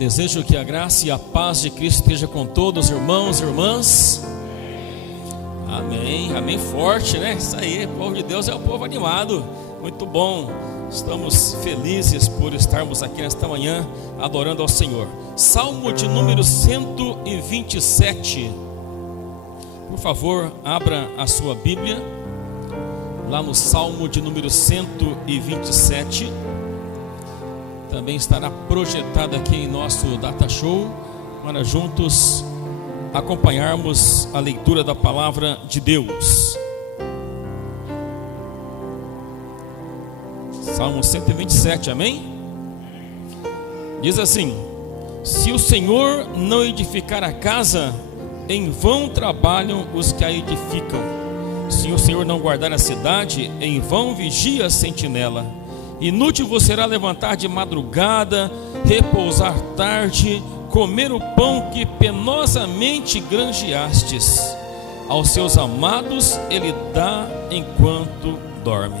Desejo que a graça e a paz de Cristo esteja com todos, irmãos e irmãs. Amém, amém forte, né? Isso aí, o povo de Deus é o povo animado. Muito bom, estamos felizes por estarmos aqui nesta manhã adorando ao Senhor. Salmo de número 127. Por favor, abra a sua Bíblia lá no Salmo de número 127. Também estará projetado aqui em nosso Data Show, para juntos acompanharmos a leitura da palavra de Deus. Salmo 127, amém? Diz assim: se o Senhor não edificar a casa, em vão trabalham os que a edificam. Se o Senhor não guardar a cidade, em vão vigia a sentinela. Inútil vos será levantar de madrugada, repousar tarde, comer o pão que penosamente granjeastes. Aos seus amados ele dá enquanto dorme.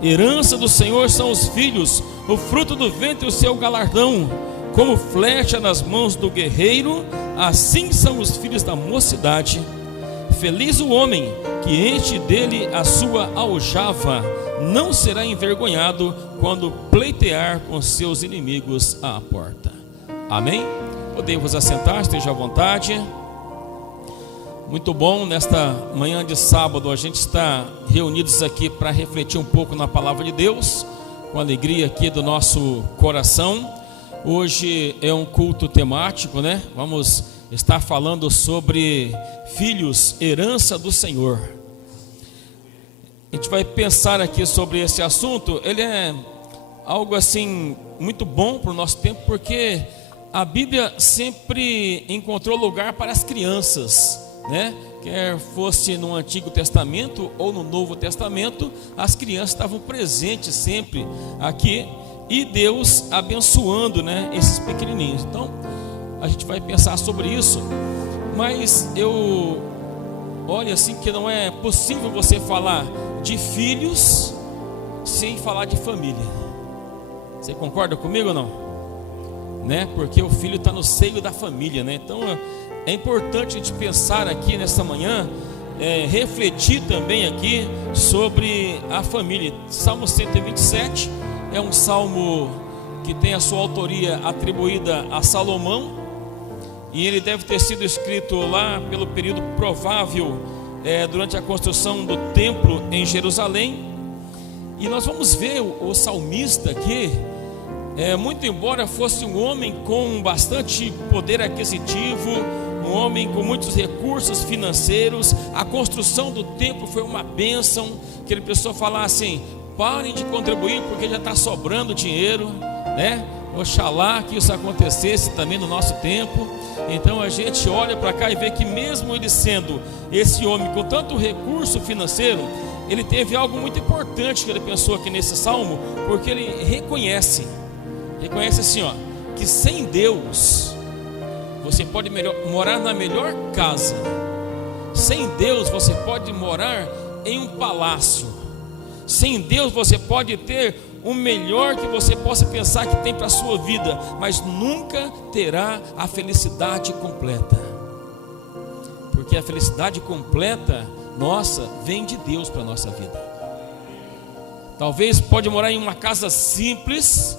Herança do Senhor são os filhos, o fruto do ventre o seu galardão. Como flecha nas mãos do guerreiro, assim são os filhos da mocidade. Feliz o homem que enche dele a sua aljava, não será envergonhado quando pleitear com seus inimigos à porta. Amém? Podemos assentar, esteja à vontade. Muito bom, nesta manhã de sábado a gente está reunidos aqui para refletir um pouco na palavra de Deus, com alegria aqui do nosso coração. Hoje é um culto temático, né? Vamos estar falando sobre filhos, herança do Senhor. A gente vai pensar aqui sobre esse assunto. Ele é algo assim muito bom para o nosso tempo, porque a Bíblia sempre encontrou lugar para as crianças, né? Quer fosse no Antigo Testamento ou no Novo Testamento, as crianças estavam presentes sempre aqui, e Deus abençoando, né, esses pequenininhos. Então a gente vai pensar sobre isso, mas eu olho assim que não é possível você falar de filhos sem falar de família. Você concorda comigo ou não? Né? Porque o filho está no seio da família, né? Então é importante a gente pensar aqui nessa manhã, refletir também aqui sobre a família. Salmo 127 é um salmo que tem a sua autoria atribuída a Salomão, e ele deve ter sido escrito lá pelo período provável durante a construção do templo em Jerusalém. E nós vamos ver o salmista aqui, muito embora fosse um homem com bastante poder aquisitivo, um homem com muitos recursos financeiros, a construção do templo foi uma bênção, que ele precisou falar assim: parem de contribuir porque já está sobrando dinheiro, né? Oxalá que isso acontecesse também no nosso tempo. Então a gente olha para cá e vê que mesmo ele sendo esse homem com tanto recurso financeiro, ele teve algo muito importante que ele pensou aqui nesse salmo, porque ele reconhece assim, ó, que sem Deus você pode morar na melhor casa, sem Deus você pode morar em um palácio, sem Deus você pode ter o melhor que você possa pensar que tem para a sua vida, mas nunca terá a felicidade completa, porque a felicidade completa nossa vem de Deus para a nossa vida. Talvez pode morar em uma casa simples,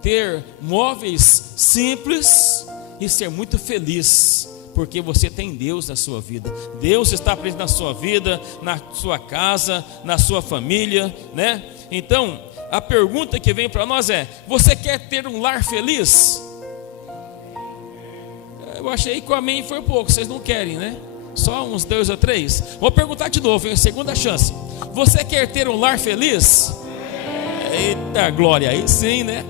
ter móveis simples e ser muito feliz, porque você tem Deus na sua vida. Deus está presente na sua vida, na sua casa, na sua família, né? Então a pergunta que vem para nós é: você quer ter um lar feliz? Eu achei que o amém foi pouco, vocês não querem, né? Só uns 2 ou 3. Vou perguntar de novo, hein? Segunda chance. Você quer ter um lar feliz? Eita glória, aí sim, né?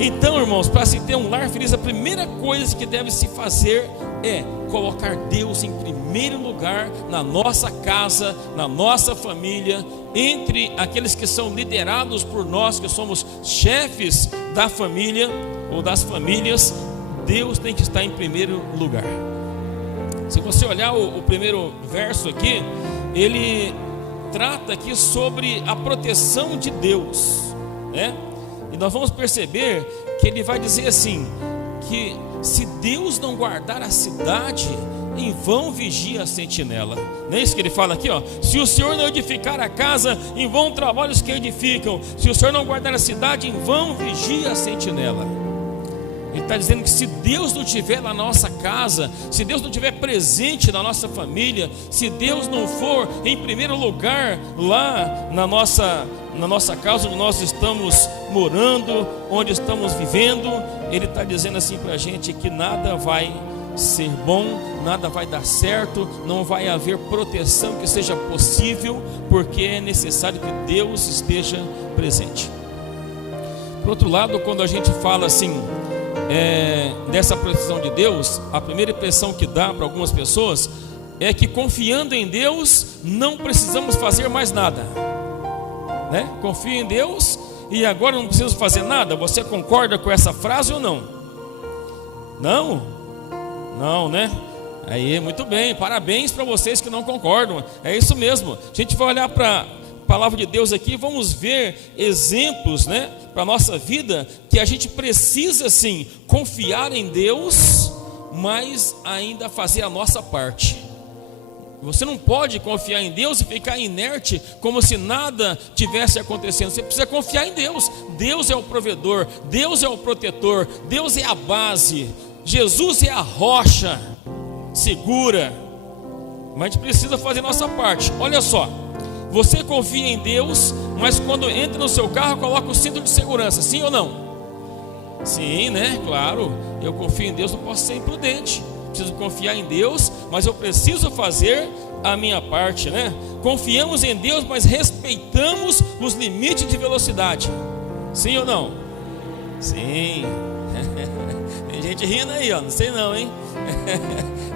Então, irmãos, para se ter um lar feliz, a primeira coisa que deve se fazer é colocar Deus em primeiro lugar na nossa casa, na nossa família, entre aqueles que são liderados por nós, que somos chefes da família ou das famílias. Deus tem que estar em primeiro lugar. Se você olhar o primeiro verso aqui, ele trata aqui sobre a proteção de Deus, né? E nós vamos perceber que ele vai dizer assim, que se Deus não guardar a cidade, em vão vigia a sentinela. Não é isso que ele fala aqui, ó? Se o Senhor não edificar a casa, em vão trabalham os que edificam. Se o Senhor não guardar a cidade, em vão vigia a sentinela. Ele está dizendo que se Deus não estiver na nossa casa, se Deus não estiver presente na nossa família, se Deus não for em primeiro lugar lá na nossa casa onde nós estamos morando, onde estamos vivendo, Ele está dizendo assim para a gente que nada vai ser bom, nada vai dar certo, não vai haver proteção que seja possível, porque é necessário que Deus esteja presente. Por outro lado, quando a gente fala assim, dessa proteção de Deus, a primeira impressão que dá para algumas pessoas é que confiando em Deus não precisamos fazer mais nada, né? Confio em Deus e agora não preciso fazer nada. Você concorda com essa frase ou não? Não, né? Aí, muito bem, parabéns para vocês que não concordam. É isso mesmo. A gente vai olhar para a palavra de Deus aqui, vamos ver exemplos, né, para a nossa vida, que a gente precisa sim confiar em Deus, mas ainda fazer a nossa parte. Você não pode confiar em Deus e ficar inerte como se nada tivesse acontecendo. Você precisa confiar em Deus. Deus é o provedor, Deus é o protetor, Deus é a base, Jesus é a rocha segura. Mas a gente precisa fazer a nossa parte. Olha só, você confia em Deus, mas quando entra no seu carro, coloca o cinto de segurança, sim ou não? Sim, né? Claro, eu confio em Deus, não posso ser imprudente. Preciso confiar em Deus, mas eu preciso fazer a minha parte, né? Confiamos em Deus, mas respeitamos os limites de velocidade. Sim ou não? Sim. Tem gente rindo aí, ó. Não sei não, hein?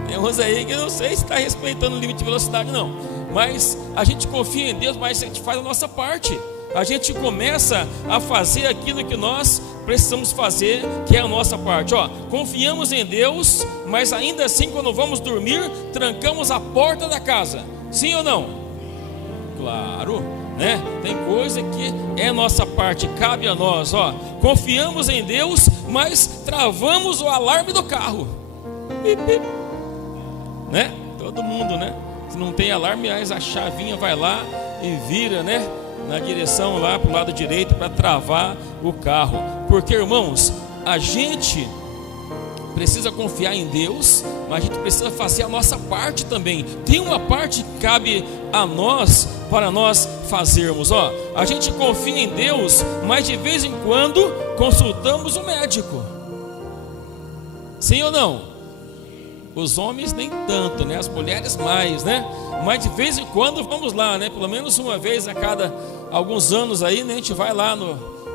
Tem uns aí que eu não sei se está respeitando o limite de velocidade, não. Mas a gente confia em Deus, mas a gente faz a nossa parte. A gente começa a fazer aquilo que nós precisamos fazer, que é a nossa parte. Ó, confiamos em Deus, mas ainda assim, quando vamos dormir, trancamos a porta da casa. Sim ou não? Claro, né? Tem coisa que é nossa parte, cabe a nós. Ó, confiamos em Deus, mas travamos o alarme do carro. Pip, pip. Né? Todo mundo, né? Se não tem alarme, mas a chavinha vai lá e vira, né, na direção lá para o lado direito para travar o carro. Porque, irmãos, a gente precisa confiar em Deus, mas a gente precisa fazer a nossa parte também. Tem uma parte que cabe a nós para nós fazermos. Ó, a gente confia em Deus, mas de vez em quando consultamos o médico. Sim ou não? Os homens nem tanto, né? As mulheres mais, né? Mas de vez em quando vamos lá, né? Pelo menos uma vez a cada alguns anos aí, né? A gente vai lá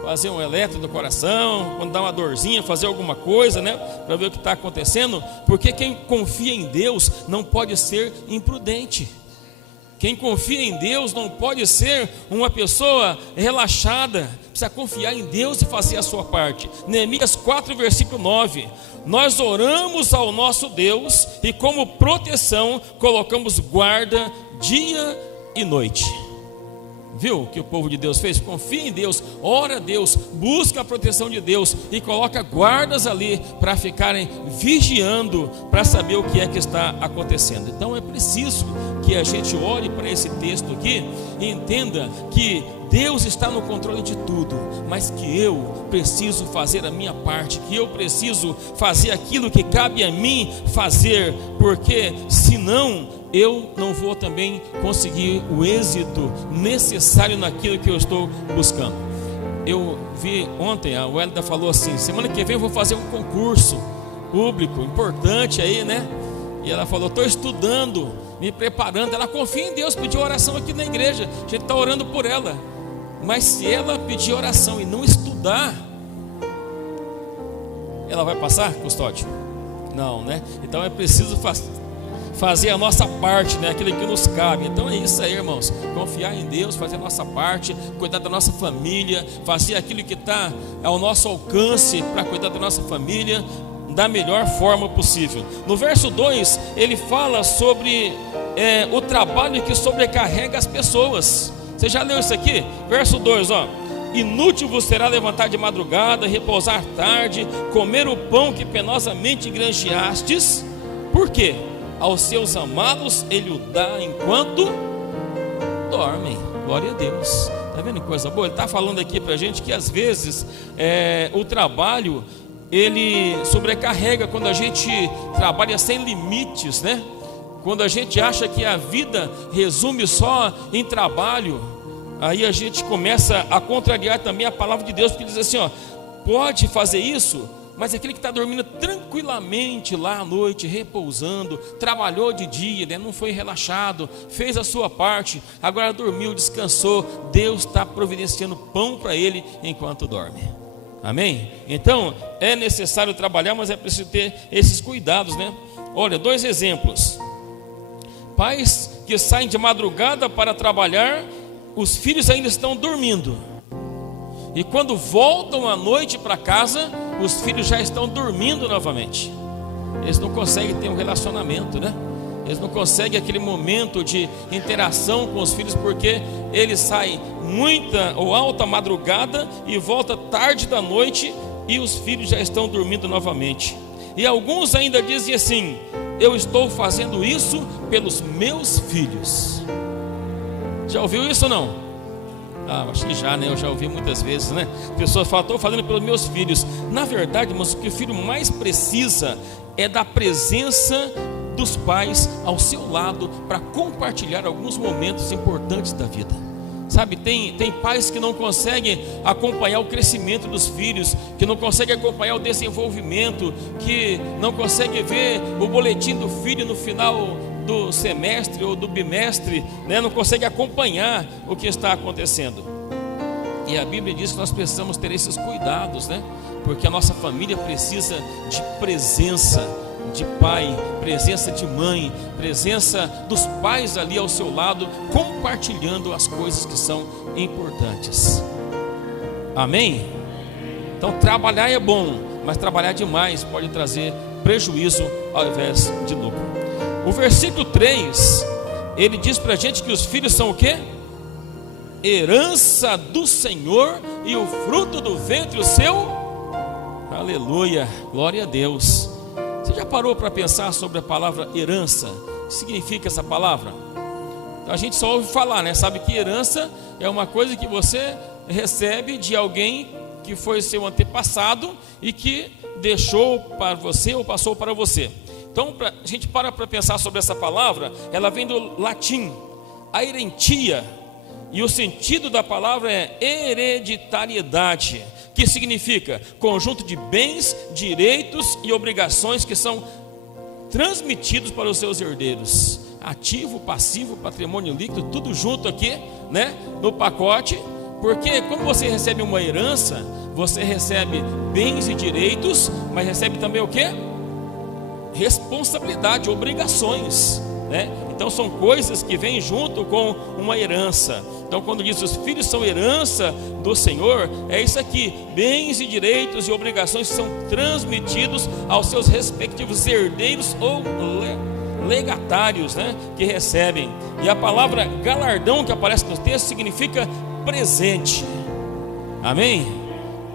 fazer um eletro do coração, quando dá uma dorzinha, fazer alguma coisa, né? Para ver o que está acontecendo. Porque quem confia em Deus não pode ser imprudente. Quem confia em Deus não pode ser uma pessoa relaxada. Precisa confiar em Deus e fazer a sua parte. Neemias 4, versículo 9. Nós oramos ao nosso Deus e como proteção colocamos guarda dia e noite. Viu o que o povo de Deus fez? Confia em Deus, ora a Deus, busca a proteção de Deus e coloca guardas ali para ficarem vigiando, para saber o que é que está acontecendo. Então é preciso que a gente olhe para esse texto aqui e entenda que Deus está no controle de tudo, mas que eu preciso fazer a minha parte, que eu preciso fazer aquilo que cabe a mim fazer, porque senão eu não vou também conseguir o êxito necessário naquilo que eu estou buscando. Eu vi ontem, a Wélida falou assim, semana que vem eu vou fazer um concurso público importante aí, né? E ela falou, estou estudando, me preparando. Ela confia em Deus, pediu oração aqui na igreja, a gente está orando por ela. Mas se ela pedir oração e não estudar, ela vai passar, Custódio? Não, né? Então é preciso fazer a nossa parte, né? Aquilo que nos cabe. Então é isso aí, irmãos. Confiar em Deus, fazer a nossa parte, cuidar da nossa família, fazer aquilo que está ao nosso alcance para cuidar da nossa família da melhor forma possível. No verso 2, ele fala sobre o trabalho que sobrecarrega as pessoas. Você já leu isso aqui? Verso 2, ó. Inútil vos será levantar de madrugada, repousar tarde, comer o pão que penosamente granjeastes. Por quê? Aos seus amados ele o dá enquanto dormem. Glória a Deus. Está vendo que coisa boa? Ele está falando aqui para a gente que às vezes o trabalho ele sobrecarrega quando a gente trabalha sem limites, né? Quando a gente acha que a vida resume só em trabalho, aí a gente começa a contrariar também a palavra de Deus, porque diz assim, ó, pode fazer isso, mas aquele que está dormindo tranquilamente lá à noite, repousando, trabalhou de dia, né? Não foi relaxado, fez a sua parte, agora dormiu, descansou, Deus está providenciando pão para ele enquanto dorme. Amém? Então é necessário trabalhar, mas é preciso ter esses cuidados, né? Olha, 2 exemplos. Pais que saem de madrugada para trabalhar, os filhos ainda estão dormindo, e quando voltam à noite para casa, os filhos já estão dormindo novamente. Eles não conseguem ter um relacionamento, né? Eles não conseguem aquele momento de interação com os filhos, porque eles saem muita ou alta madrugada e volta tarde da noite, e os filhos já estão dormindo novamente. E alguns ainda dizem assim: eu estou fazendo isso pelos meus filhos. Já ouviu isso ou não? Acho que já, né? Eu já ouvi muitas vezes, né? Pessoas falam, estou fazendo pelos meus filhos. Na verdade, irmãos, o que o filho mais precisa é da presença dos pais ao seu lado, para compartilhar alguns momentos importantes da vida. Sabe, tem pais que não conseguem acompanhar o crescimento dos filhos, que não conseguem acompanhar o desenvolvimento, que não conseguem ver o boletim do filho no final do semestre ou do bimestre, né? Não consegue acompanhar o que está acontecendo. E a Bíblia diz que nós precisamos ter esses cuidados, né? Porque a nossa família precisa de presença de pai, presença de mãe, presença dos pais ali ao seu lado, compartilhando as coisas que são importantes. Amém? Então trabalhar é bom, mas trabalhar demais pode trazer prejuízo ao invés de lucro. O versículo 3, ele diz para a gente que os filhos são o quê? Herança do Senhor e o fruto do ventre o seu. Aleluia, glória a Deus. Você já parou para pensar sobre a palavra herança? O que significa essa palavra? A gente só ouve falar, né? Sabe que herança é uma coisa que você recebe de alguém que foi seu antepassado e que deixou para você ou passou para você. Então, a gente para pensar sobre essa palavra, ela vem do latim, herentia, e o sentido da palavra é hereditariedade, que significa conjunto de bens, direitos e obrigações que são transmitidos para os seus herdeiros. Ativo, passivo, patrimônio líquido, tudo junto aqui, né, no pacote. Porque como você recebe uma herança, você recebe bens e direitos, mas recebe também o quê? Responsabilidade, obrigações, né? Então são coisas que vêm junto com uma herança. Então quando diz os filhos são herança do Senhor, é isso aqui: bens e direitos e obrigações são transmitidos aos seus respectivos herdeiros ou legatários, né, que recebem. E a palavra galardão que aparece no texto significa presente. Amém?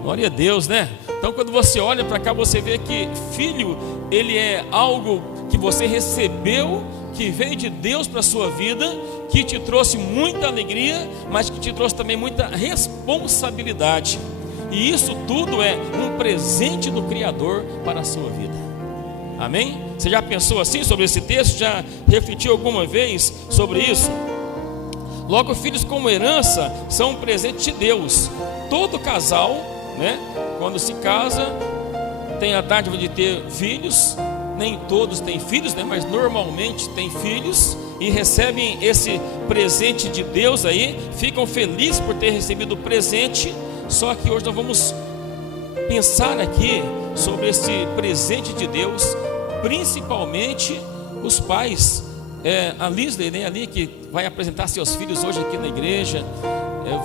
Glória a Deus, né? Então quando você olha para cá, você vê que filho, ele é algo que você recebeu, que veio de Deus para a sua vida, que te trouxe muita alegria, mas que te trouxe também muita responsabilidade. E isso tudo é um presente do Criador para a sua vida. Amém? Você já pensou assim sobre esse texto? Já refletiu alguma vez sobre isso? Logo, filhos como herança são um presente de Deus. Todo casal, né, quando se casa, tem a dádiva de ter filhos. Nem todos têm filhos, né, mas normalmente têm filhos e recebem esse presente de Deus aí, ficam felizes por ter recebido o presente. Só que hoje nós vamos pensar aqui sobre esse presente de Deus, principalmente os pais. A Lisley, né, ali que vai apresentar seus filhos hoje aqui na igreja.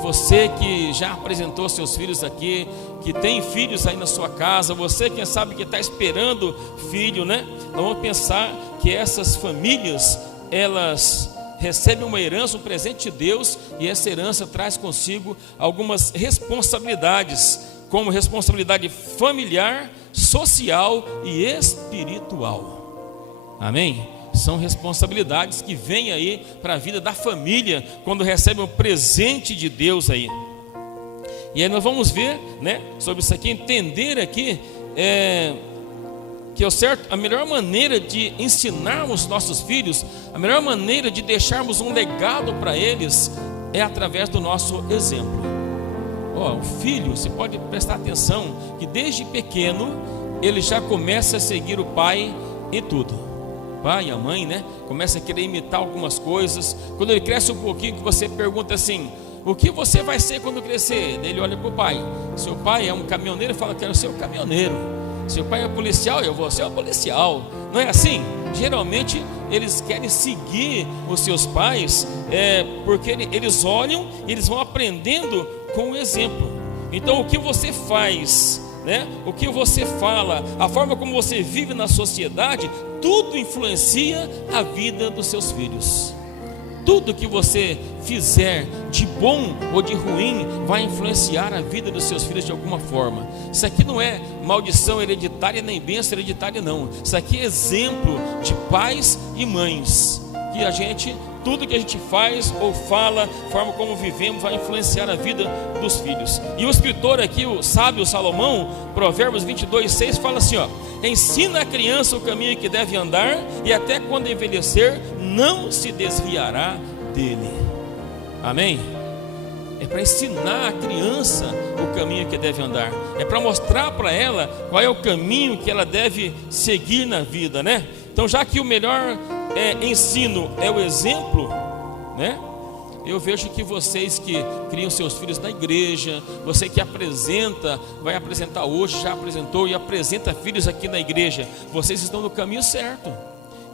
Você que já apresentou seus filhos aqui, que tem filhos aí na sua casa, você quem sabe que está esperando filho, né? Nós vamos pensar que essas famílias, elas recebe uma herança, um presente de Deus, e essa herança traz consigo algumas responsabilidades, como responsabilidade familiar, social e espiritual. Amém? São responsabilidades que vêm aí para a vida da família quando recebe um presente de Deus aí. E aí nós vamos ver, né, sobre isso aqui, entender aqui que é o certo, a melhor maneira de ensinarmos nossos filhos, a melhor maneira de deixarmos um legado para eles é através do nosso exemplo. O filho, você pode prestar atenção que desde pequeno ele já começa a seguir o pai em tudo. O pai e a mãe, né, começa a querer imitar algumas coisas. Quando ele cresce um pouquinho, que você pergunta assim: o que você vai ser quando crescer? Daí ele olha para o pai. Se o pai é um caminhoneiro, ele fala: quero ser um caminhoneiro. Se o pai é policial, eu vou ser um policial. Não é assim? Geralmente eles querem seguir os seus pais, porque eles olham e eles vão aprendendo com o exemplo. Então o que você faz, né? O que você fala, a forma como você vive na sociedade, tudo influencia a vida dos seus filhos. Tudo que você fizer de bom ou de ruim vai influenciar a vida dos seus filhos de alguma forma. Isso aqui não é maldição hereditária nem bênção hereditária, não. Isso aqui é exemplo de pais e mães, que tudo que a gente faz ou fala, a forma como vivemos, vai influenciar a vida dos filhos. E o escritor aqui, o sábio Salomão, Provérbios 22:6, fala assim: ensina a criança o caminho que deve andar, e até quando envelhecer não se desviará dele. Amém? É para ensinar a criança o caminho que deve andar, é para mostrar para ela qual é o caminho que ela deve seguir na vida, né? Então, já que o melhor ensino é o exemplo, né? Eu vejo que vocês que criam seus filhos na igreja, você que vai apresentar hoje, já apresentou e apresenta filhos aqui na igreja, vocês estão no caminho certo,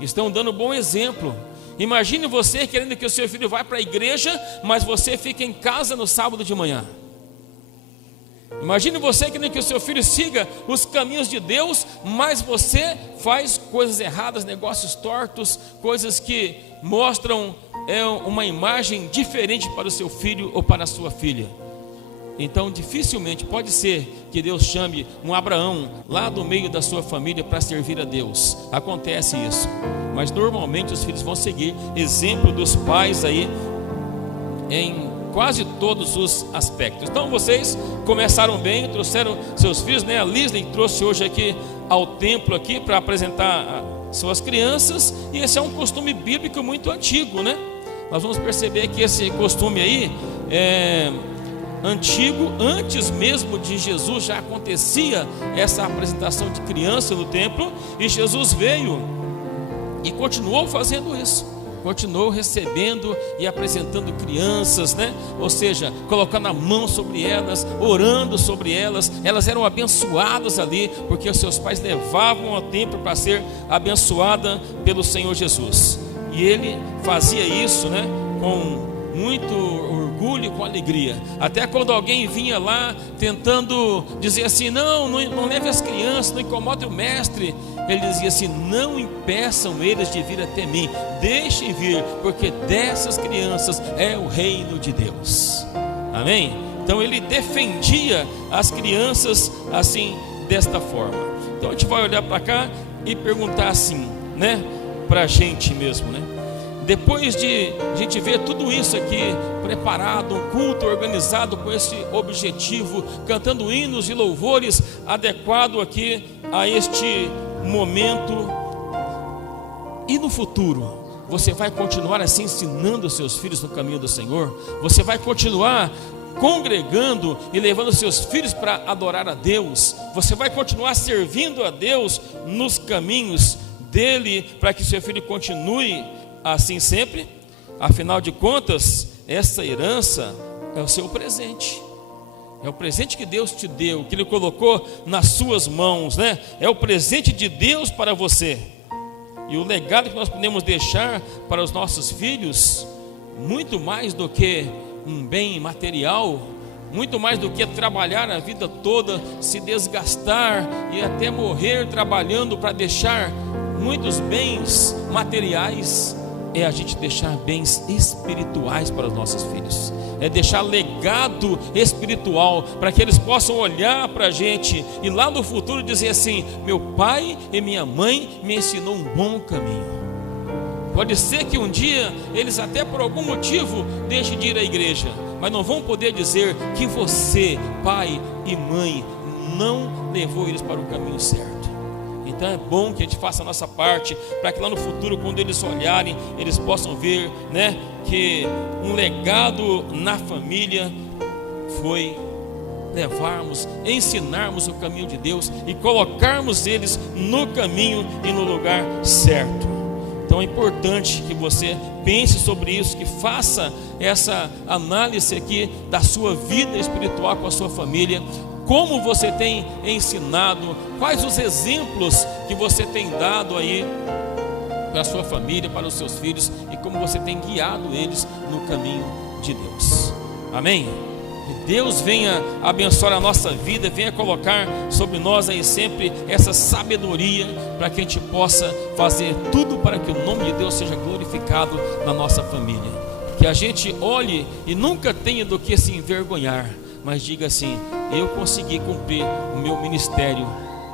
estão dando bom exemplo. Imagine você querendo que o seu filho vá para a igreja, mas você fica em casa no sábado de manhã. Imagine você querendo que o seu filho siga os caminhos de Deus, mas você faz coisas erradas, negócios tortos, coisas que mostram uma imagem diferente para o seu filho ou para a sua filha. Então dificilmente pode ser que Deus chame um Abraão lá do meio da sua família para servir a Deus. Acontece isso, mas normalmente os filhos vão seguir exemplo dos pais aí em quase todos os aspectos. Então vocês começaram bem, trouxeram seus filhos, né? A Lisley trouxe hoje aqui ao templo aqui para apresentar suas crianças, e esse é um costume bíblico muito antigo, né? Nós vamos perceber que esse costume aí é antigo, antes mesmo de Jesus já acontecia essa apresentação de criança no templo, e Jesus veio e continuou fazendo isso, continuou recebendo e apresentando crianças, né? Ou seja, colocando a mão sobre elas, orando sobre elas. Elas eram abençoadas ali, porque os seus pais levavam ao templo para ser abençoada pelo Senhor Jesus. E ele fazia isso, né, com muito orgulho e com alegria. Até quando alguém vinha lá tentando dizer assim: não leve as crianças, não incomode o mestre, ele dizia assim: não impeçam eles de vir até mim, deixem vir, porque dessas crianças é o reino de Deus. Amém? Então ele defendia as crianças assim, desta forma. Então a gente vai olhar para cá e perguntar assim, né, para a gente mesmo, né? Depois de a gente ver tudo isso aqui preparado, um culto organizado com esse objetivo, cantando hinos e louvores adequado aqui a este momento, e no futuro você vai continuar assim ensinando os seus filhos no caminho do Senhor? Você vai continuar congregando e levando seus filhos para adorar a Deus? Você vai continuar servindo a Deus nos caminhos dele, para que seu filho continue assim sempre? Afinal de contas, essa herança é o seu presente, é o presente que Deus te deu, que Ele colocou nas suas mãos, né? É o presente de Deus para você. E o legado que nós podemos deixar para os nossos filhos, muito mais do que um bem material, muito mais do que trabalhar a vida toda, se desgastar e até morrer trabalhando para deixar muitos bens materiais. é a gente deixar bens espirituais para os nossos filhos, é deixar legado espiritual, para que eles possam olhar para a gente e lá no futuro dizer assim: meu pai e minha mãe me ensinou um bom caminho. Pode ser que um dia eles até por algum motivo deixem de ir à igreja, mas não vão poder dizer que você, pai e mãe, não levou eles para o caminho certo. Então é bom que a gente faça a nossa parte, para que lá no futuro, quando eles olharem, eles possam ver, né, que um legado na família foi levarmos, ensinarmos o caminho de Deus e colocarmos eles no caminho e no lugar certo. Então é importante que você pense sobre isso, que faça essa análise aqui da sua vida espiritual com a sua família. Como você tem ensinado, quais os exemplos que você tem dado aí para a sua família, para os seus filhos, e como você tem guiado eles no caminho de Deus. Amém? Que Deus venha abençoar a nossa vida, venha colocar sobre nós aí sempre essa sabedoria, para que a gente possa fazer tudo para que o nome de Deus seja glorificado na nossa família. Que a gente olhe e nunca tenha do que se envergonhar, mas diga assim: eu consegui cumprir o meu ministério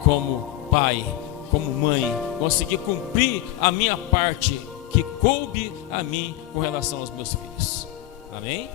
como pai, como mãe, consegui cumprir a minha parte que coube a mim com relação aos meus filhos. Amém?